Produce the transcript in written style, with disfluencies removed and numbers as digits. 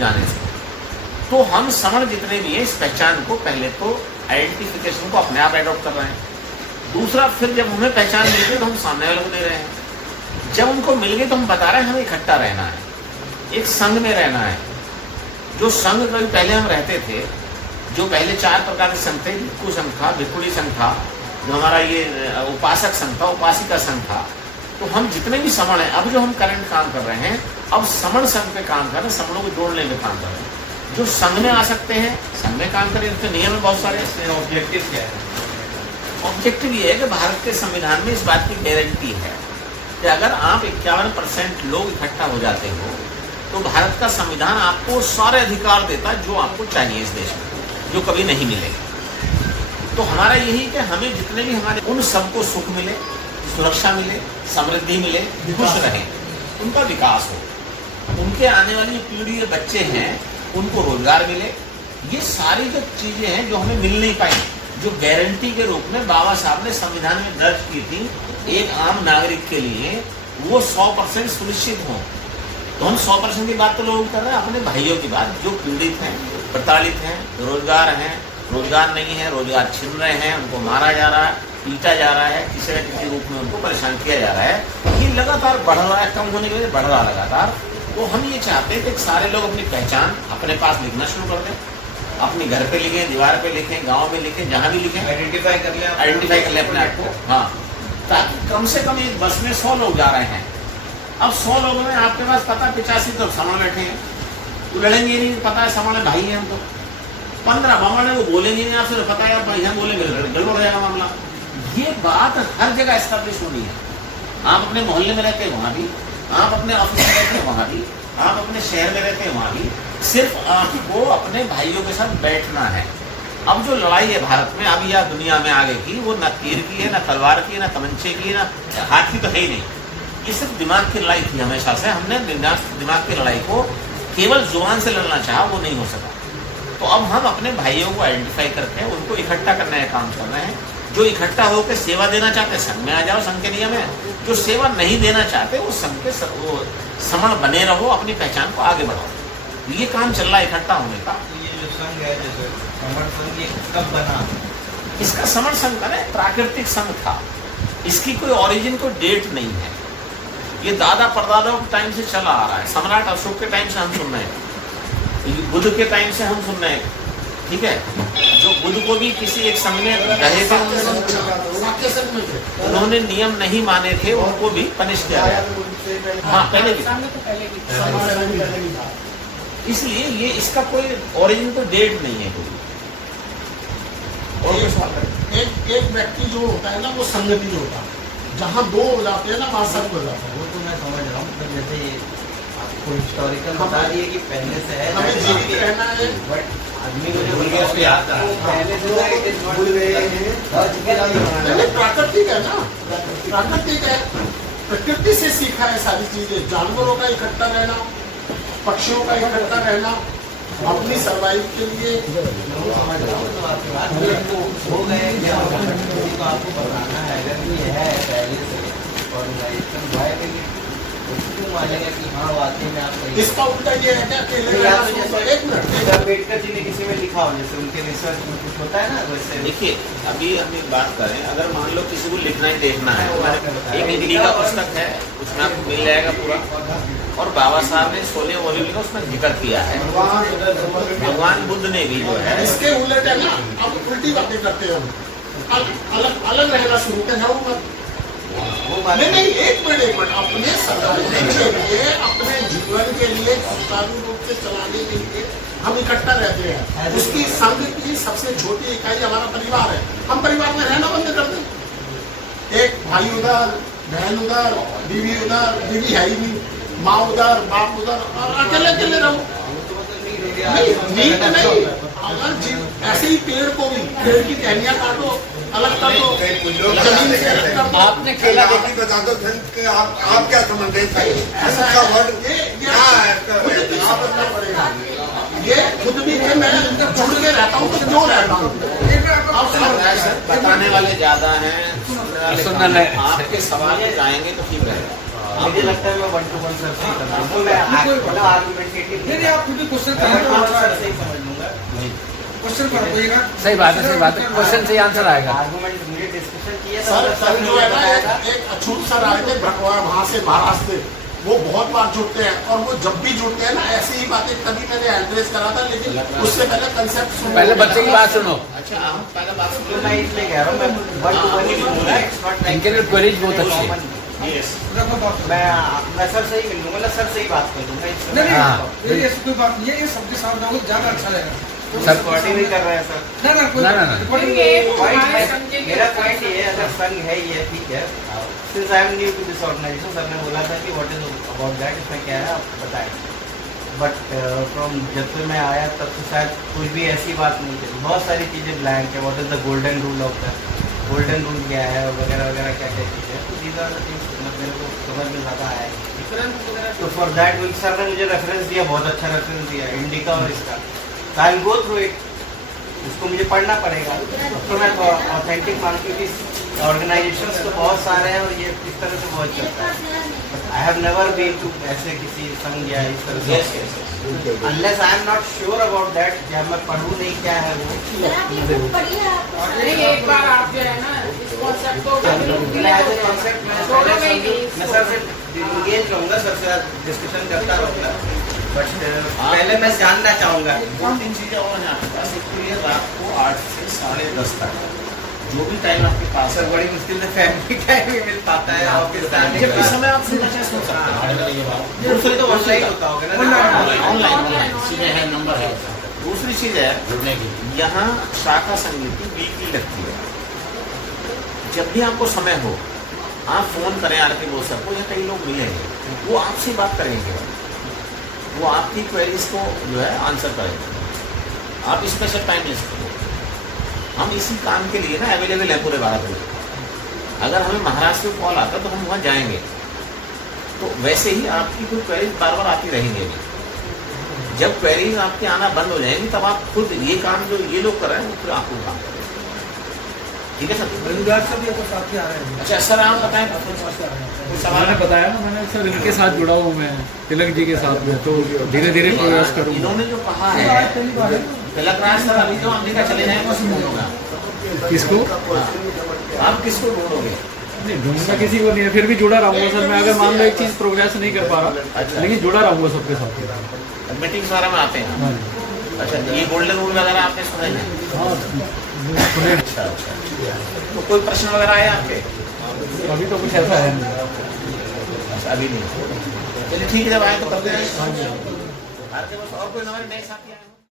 जाने से। तो हम समण जितने भी हैं इस पहचान को पहले तो आइडेंटिफिकेशन को अपने आप एडॉप्ट कर रहे हैं। दूसरा, फिर जब हमें पहचान मिल गई तो हम सामने वालों को दे रहे हैं। जब उनको मिल गई तो हम बता रहे हैं हमें इकट्ठा रहना है, एक संघ में रहना है। जो संघ कभी पहले हम रहते थे, जो पहले 4 प्रकार के संघ थे, भिक्खु संघ था, भिक्खुणी संघ था, जो हमारा ये उपासक संघ था, उपासिका संघ था। तो हम जितने भी समण हैं, अब जो हम करंट काम कर रहे हैं, अब समण संघ पे काम कर रहे हैं, समणों को जोड़ने में काम कर रहे हैं। जो संघ में आ सकते हैं संघ में काम करें, तो नियम है बहुत सारे। ऑब्जेक्टिव क्या है? ऑब्जेक्टिव ये है कि भारत के संविधान में इस बात की गारंटी है कि अगर आप 51% लोग इकट्ठा हो जाते हो तो भारत का संविधान आपको सारे अधिकार देता है जो आपको चाहिए इस देश में, जो कभी नहीं मिलेगा। तो हमारा यही कि हमें जितने भी हमारे उन सबको सुख मिले, सुरक्षा मिले, समृद्धि मिले, खुश रहें, उनका विकास हो, उनके आने वाली पीढ़ी के बच्चे हैं उनको रोजगार मिले। ये सारी जो चीजें हैं जो हमें मिल नहीं पाई, जो गारंटी के रूप में बाबा साहब ने संविधान में दर्ज की थी एक आम नागरिक के लिए, वो 100% सुनिश्चित हो। तो हम 100% की बात तो लोग कर रहे हैं, अपने भाइयों की बात जो पीड़ित हैं, प्रताड़ित हैं, बेरोजगार हैं, रोजगार नहीं है, रोजगार छीन रहे हैं, उनको मारा जा रहा है, पीटा जा रहा है, किसी न किसी रूप में उनको परेशान किया जा रहा है। ये लगातार बढ़ रहा है, कम होने के वजह बढ़ रहा लगातार। तो हम ये चाहते हैं कि सारे लोग अपनी पहचान अपने पास लिखना शुरू कर दें, अपनी घर पे लिखें, दीवार पे लिखें, गांव में लिखें, जहां भी लिखें, आइडेंटिफाई कर लें अपने आप को। हाँ, ताकि कम से कम एक बस में 100 लोग जा रहे हैं। अब 100 लोगों में आपके पास पता 85 तो समण बैठे हैं, तो लड़ेंगे नहीं, पता है समण भाई है हमको। 15 बामण है, वो बोलेंगे नहीं आपसे, पता है भाई हम बोलेंगे, गड़बड़ हो जाएगा मामला। ये बात हर जगह एस्टेब्लिश होनी है। आप अपने मोहल्ले में रहते हैं वहां भी, आप अपने ऑफिस में रहते हैं वहां भी, आप अपने शहर में रहते हैं वहां भी, सिर्फ आपको अपने भाइयों के साथ बैठना है। अब जो लड़ाई है भारत में अभी या दुनिया में आगे की, वो न तीर की है, न तलवार की है, न तमंचे की है, न हाथ की, तो है ही नहीं। ये सिर्फ दिमाग की लड़ाई थी हमेशा से। हमने दिमाग की लड़ाई को केवल जुबान से लड़ना चाहा, वो नहीं हो सका। तो अब हम अपने भाइयों को आइडेंटिफाई करके उनको इकट्ठा करने का काम कर रहे हैं। जो इकट्ठा होकर सेवा देना चाहते हैं संघ में आ जाओ, संघ के नियम है। जो सेवा नहीं देना चाहते वो संघ के समण बने रहो, अपनी पहचान को आगे बढ़ाओ। ये काम चल रहा है इकट्ठा होने का। ये जो संघ है, जैसे समण संघ, ये कब बना? इसका समण संघ का प्राकृतिक संघ था, इसकी कोई ओरिजिन, कोई डेट नहीं है। ये दादा परदादाओं के टाइम से चला आ रहा है। सम्राट अशोक के टाइम से हम सुन रहे हैं, बुद्ध के टाइम से हम सुन रहे हैं, ठीक है। जो बुद्ध को भी किसी एक संघ में रहे थे, उन्होंने नियम नहीं माने थे, उनको भी पनिश किया गया। हाँ, पहले भी। इसलिए ये इसका कोई ओरिजिन, कोई डेट नहीं है कोई। और एक व्यक्ति जो होता है ना, वो संगति होता है। जहाँ 2 हो जाते हैं ना, वहाँ सब हो जाता है। वो तो मैं समझ रहा हूँ, पर जैसे आपको हिस्टोरिकल बता दिए कि पहले से है, हमें जीवित रहना है, बट आदमी को जो भूल गया उसको याद करना पहले से भूल गए हैं। प्राकृतिक है ना, प्राकृतिक है, प्रकृति से सीखा है सारी चीजें। जानवरों का इकट्ठा रहना, पक्षियों का इकट्ठा रहना, अपनी सर्वाइव के लिए। समझ रहा हूँ तो आपकी बात हो गए, क्या आपको बताना है अगर ये है पहले से और क्यों मानेगा कि हाँ वाकई में आप सही। इसका उल्टा ये है क्या, एक मिनट, अम्बेडकर जी ने किसी में लिखा हो, जैसे उनके रिसर्च में कुछ होता है ना वैसे। देखिए, अभी हम एक बात करें, अगर मान लो किसी को लिखना ही देखना है, एक हिंदी का पुस्तक है, उसमें आपको मिल जाएगा पूरा। और बाबा साहब ने सोने मोहल्ले का उसमें जिक्र किया है। भगवान बुद्ध ने भी जो है, इसके उलट है ना, अब उल्टी बातें करते हो, अलग अलग रहना शुरू कर जाऊंगा। नहीं, एक मिनट, अपने सरकारी के लिए, अपने जीवन के लिए, सुचारू रूप से चलाने के लिए हम इकट्ठा रहते हैं। उसकी संघ की सबसे छोटी इकाई हमारा परिवार है। हम परिवार में रहना बंद कर दें। एक भाई उधर, बहन उधर, बीवी उधर, बीवी है ही नहीं, माँ उधर, बाप उधर, और अकेले रहो। नहीं, अगर ऐसे ही पेड़ को भी, पेड़ की टहनियाँ काटो, अलग कर दो, जमीन से अलग कर दो। आपने केला देखी बता दो, आप क्या समझते हैं? ऐसा वर्ड ये खुद भी है, मैं जुड़ के रहता हूँ, तो क्यों रहता हूँ? बताने वाले ज्यादा हैं, सुनने वाले आपके सवाल में जाएंगे तो ठीक रहेगा। मुझे लगता है मैं 1-to-1 सर से ही कर रहा हूँ। मैं मतलब आर्गुमेंटेटिव नहीं आप खुद भी क्वेश्चन मैं करें 1-to-1 सर से ही समझ लूंगा। क्वेश्चन कर कोई ना सही बात है, सही बात है। क्वेश्चन से ही आंसर आएगा। आर्गुमेंट मुझे डिस्कशन किया सर जो है ना एक अछूत सर आए थे वहाँ से महाराष्ट्र से, वो बहुत बार जुड़ते हैं और वो जब भी जुड़ते हैं ना ऐसी ही बातें, तभी मैंने एड्रेस करा था, लेकिन उससे पहले कंसेप्ट सुनो। पहले बच्चे की बात सुनो। अच्छा हम पहले बात तो सुनो। मैं इसलिए कह रहा हूँ मैं 1-to-1 ही लूंगा। इट्स नॉट लाइक इनके लिए क्वेरीज बहुत अच्छी है। यस रखो बात मैं सर से ही मिलूंगा, मतलब सर से ही बात कर दूंगा। नहीं हाँ। नहीं ये ऐसी कोई बात नहीं है, ये सबके साथ जाओगे ज्यादा अच्छा रहेगा। सर पार्टी भी कर रहे हैं सर। ना ना कोई ना, ना, ना। रिपोर्टिंग पॉइंट है, मेरा पॉइंट ये है, अगर संघ है ये ठीक है। Since I am new to this organisation, sir ने बोला था कि व्हाट इज अबाउट दैट, इसमें क्या है आप बताएं। बट फ्रॉम जब से मैं आया तब से शायद कुछ भी ऐसी बात नहीं थी, बहुत सारी चीज़ें ब्लैंक है। What is the golden rule of the golden rule क्या है वगैरह वगैरह क्या क्या चीज़ें हैं। तो दीज आर द थिंग्स मेरे को समझ में ज़्यादा आया है। तो फॉर दैट विल सर ने मुझे रेफरेंस दिया, बहुत अच्छा रेफरेंस दिया इंडिका और इसका। I will go through it, इसको मुझे पढ़ना पड़ेगा। तो मैं ऑथेंटिक मानती हूँ कि ऑर्गेनाइजेशंस तो बहुत सारे हैं और ये इस तरह से बहुत चलता है। I have never been to ऐसे किसी संघ या इस तरह से। Yes yes unless I am not sure about that, या मैं पढ़ूँ नहीं क्या है वो। नहीं एक बार आप जो है ना इस कॉन्सेप्ट को मैं एज ए कॉन्सेप्ट मैं सर से इंगेज रहूँगा, सर से डिस्कशन करता रहूँगा। बट पहले मैं जानना चाहूँगा। 2-3 चीजें और हैं आपके पास। एक तो ये रात को 8 से 10:30 तक जो भी टाइम आपके पास सर है, बड़ी मुश्किल से फैमिली टाइम भी मिल पाता है ऑफिस से आने जब के भी बाद। समय आप सुनना चाहें सुन सकते हैं। दूसरी तो ऑनलाइन होता होगा ना। ऑनलाइन सीधे है, नंबर है। दूसरी चीज है जुड़ने की, यहाँ शाखा संगीति वीकली लगती है। जब भी आपको समय हो आप फोन करें आरके बोस सर को, या कई लोग मिलेंगे, वो आपसे बात करेंगे, वो आपकी क्वेरीज को जो है आंसर करेंगे। आप स्पेशल टाइम ले सकते हो। हम इसी काम के लिए ना अवेलेबल है पूरे भारत में। अगर हमें महाराष्ट्र में कॉल आता तो हम वहाँ जाएंगे। तो वैसे ही आपकी कोई क्वेरीज बार बार आती रहेंगे। जब क्वेरीज आपके आना बंद हो जाएंगी तब आप खुद ये काम जो ये लोग कर रहे हैं वो फिर आपको काम करेंगे। ठीक है सर? रविदास सर भी तो साथ ही आ रहे हैं। अच्छा सर आप बताएं कोई सवाल मैंने बताया ना, मैंने सर इनके साथ जुड़ा हूँ मैं, तिलक जी के साथ में, तो धीरे धीरे प्रयास करूँगा। इन्होंने जो कहा है तिलक राज सर, अभी जो अमेरिका चले जाएंगे उसको ढूंढूंगा। किसको? आप किसको ढूंढोगे? नहीं ढूंढना किसी को नहीं है, फिर भी जुड़ा रहूंगा सर मैं। अगर मान लो एक चीज़ प्रोग्रेस नहीं कर पा रहा, लेकिन जुड़ा रहूंगा सबके साथ। मीटिंग वगैरह में आते हैं। हाँ अच्छा ये गोल्डन रूल वगैरह आपने सुने हैं? हाँ सुने। अच्छा अच्छा। तो कोई प्रश्न वगैरह आए आपके? अभी तो कुछ ऐसा है नहीं। अच्छा अभी नहीं। चलिए ठीक है, जब आए तो करते हैं। और कोई हमारे नए साथी आए